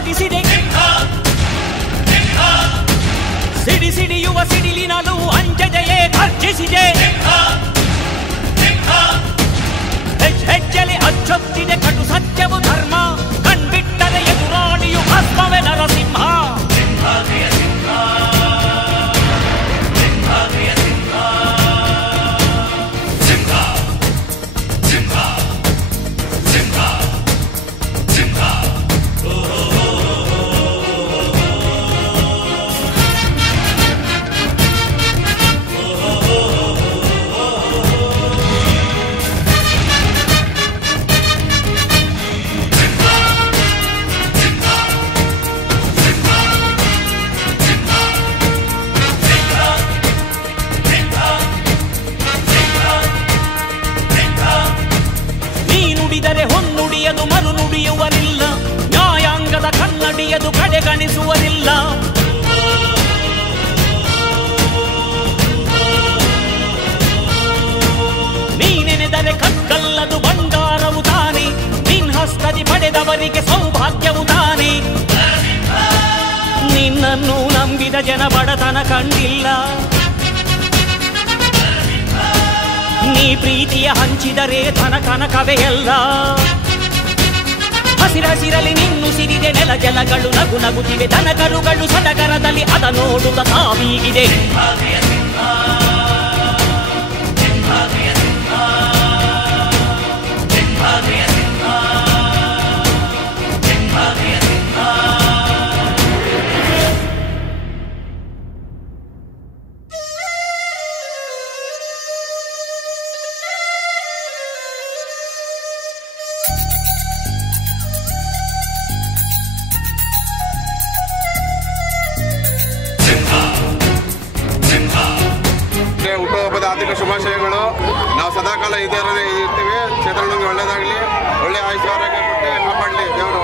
ಘಟಿಸಿದೆ. ಸಿಡಿ ಸಿಡಿಯುವ ಸಿಡಿಲಿನಲ್ಲೂ ಅಂಜದೆಯೇ ಗರ್ಜಿಸಿದೆ. ಹೆಜ್ಜೆಲೆ ಅಚ್ಚೊತ್ತಿದೆ ಕಟು ಸತ್ಯವು ಧರ್ಮ, ಕಣ್ಬಿಟ್ಟರೆ ಎದುರಾಳಿಯು ಭಸ್ಮವೇ ನರಸಿಂಹ. ಹೊನ್ನುಡಿಯದು ಮರು ನುಡಿಯುವರಿಲ್ಲ, ನ್ಯಾಯಾಂಗದ ಕನ್ನಡಿಯದು ಕಡೆಗಣಿಸುವರಿಲ್ಲ. ನೀನೆನೆದರೆ ಕಗ್ಗಲ್ಲದು ಬಂಗಾರವು ತಾನೆ, ನಿನ್ ಹಸ್ತದಿ ಪಡೆದವರಿಗೆ ಸೌಭಾಗ್ಯವು ತಾನೆ. ನಿನ್ನನ್ನು ನಂಬಿದ ಜನ ಬಡತನ ಕಂಡಿಲ್ಲ, ನೀ ಪ್ರೀತಿಯ ಹಂಚಿದರೆ ಧನ ಕನಕವೇ ಎಲ್ಲ. ಹಸಿರಸಿರಲಿ ನಿನ್ನು ಸಿರಿದೆ ನೆಲ ಜಲಗಳು ನಗು ನಗುತ್ತಿವೆ, ದನಕರುಗಳು ಸಡಗರದಲ್ಲಿ ಅದ ನೋಡುತ್ತ ತಾವೀಗಿದೆ. ಹುಟ್ಟುಹಬ್ಬದ ಹಾರ್ದಿಕ ಶುಭಾಶಯಗಳು. ನಾವು ಸದಾಕಾಲ ಇದೇ ಇರ್ತೀವಿ. ಚೇತನಂಗೆ ಒಳ್ಳೇದಾಗಲಿ, ಒಳ್ಳೆ ಆಯುಷ್ಯ ಆರೋಗ್ಯ ಕೊಟ್ಟು ಕಾಪಾಡಲಿ ದೇವರು.